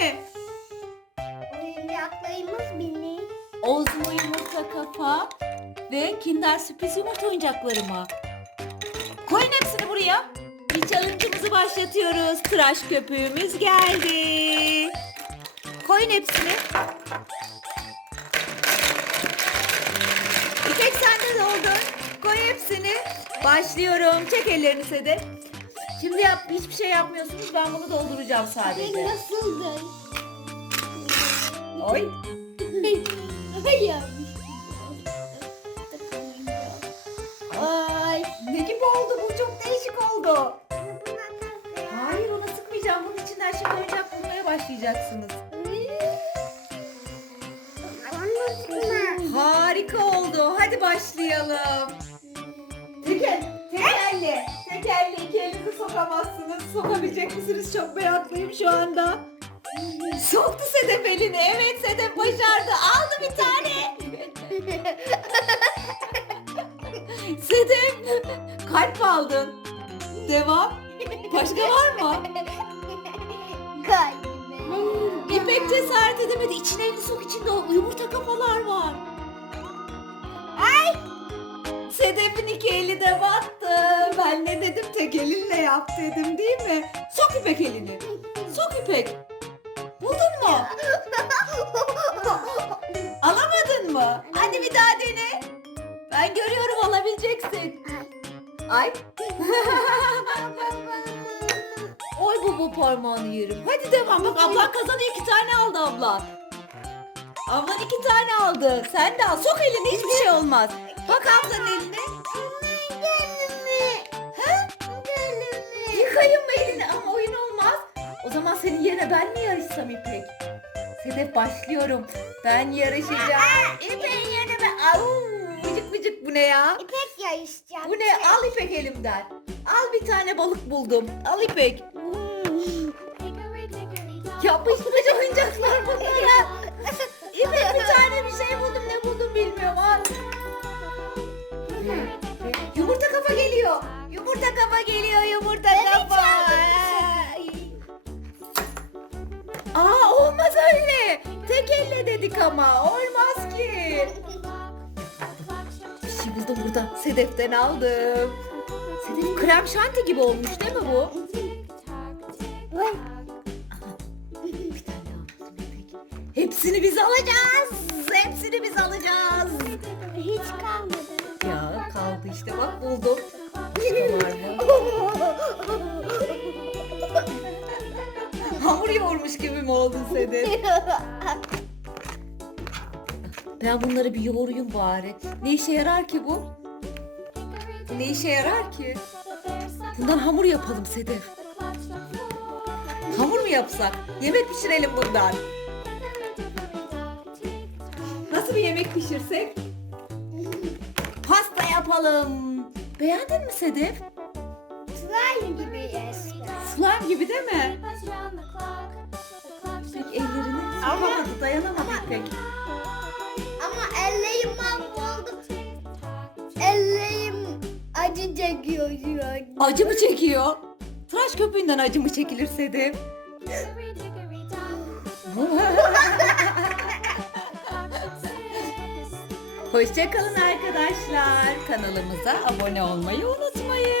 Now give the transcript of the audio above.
ne? Oyuncaklarımız. Ozmo yumurta kafa ve Kinder sürpriz yumurta oyuncakları mı? Koyun hepsini buraya. Bir challenge'ımızı başlatıyoruz. Tıraş köpüğümüz geldi. Koyun hepsini. İpek sen de doldur. Koy hepsini. Başlıyorum. Çek ellerini Sedef. Şimdi yap, hiçbir şey yapmıyorsunuz. Ben bunu dolduracağım sadece. Nasıldır? Oy. Hayır. Ay. Ne gibi oldu bu? Çok değişik oldu. Hayır ona sıkmayacağım. Bunun içinden şimdi oyuncak bulmaya başlayacaksınız. Harika oldu. Hadi başlayalım. Tekel, tekerli. Tekerli iki elinizi sokamazsınız. Sokabilecek misiniz? Çok meraklıyım şu anda. Soktu Sedef elini. Evet Sedef başardı. Aldı bir tane. Sedef kalp aldın? Devam. Başka var mı? Kalbime. İpek cesaret edemedi. İçine elini sok içinde yumurta kafalar var. Sedef'in iki eli de battı. Ben ne dedim tek elinle yap dedim değil mi? Sok İpek elini. Sok İpek. Buldun mu? Alamadın mı? Hadi bir daha dene. Ben görüyorum alabileceksin. Ay. Oy bu bu parmağını yerim. Hadi devam bak ablan kazandı iki tane aldı abla. Ablan iki tane aldı. Sen de al. Sok elini şey olmaz. Bak ablanın eline. Ha? Yıkayın mı elini ama oyun olmaz. O zaman senin yerine ben mi yarışsam İpek? Sedef başlıyorum. Ben yarışacağım. İpek'in yerine ben. Au, vıcık vıcık bu ne ya? İpek yarışacak. Bu ne? Al İpek elimden. Al bir tane balık buldum. Al İpek. Yapıştırıcı oyuncaklar bunlara. İpek bir tane bir şey buldum. Kafa geliyor. Yumurta Evet, kafa. Ay. Aa olmaz öyle. Tek elle dedik ama. Olmaz ki. Bir şey buldum burada. Sedef'ten aldım. Sedef krem şanti gibi olmuş değil mi bu? Hepsini biz alacağız. Hepsini biz alacağız. Hiç kalmadı. Ya kaldı işte bak buldum. Hamur yoğurmuş gibi mi oldun Sedef? Ben bunları bir yoğurayım bari. Ne işe yarar ki bu? Ne işe yarar ki? Bundan hamur yapalım Sedef. Hamur mu yapsak? Yemek pişirelim bundan. Nasıl bir yemek pişirsek? Pasta yapalım. Beğendin mi Sedef? Slime gibi resmen. Slime gibi değil mi? Pek ellerini Ama- sokamadı, dayanamadı pek. Ama ellerim mahvoldu. Ellerim acı çekiyor şu an. Acı mı çekiyor? Tıraş köpüğünden acı mı çekilir Sedef? Hoşçakalın arkadaşlar. Kanalımıza abone olmayı unutmayın.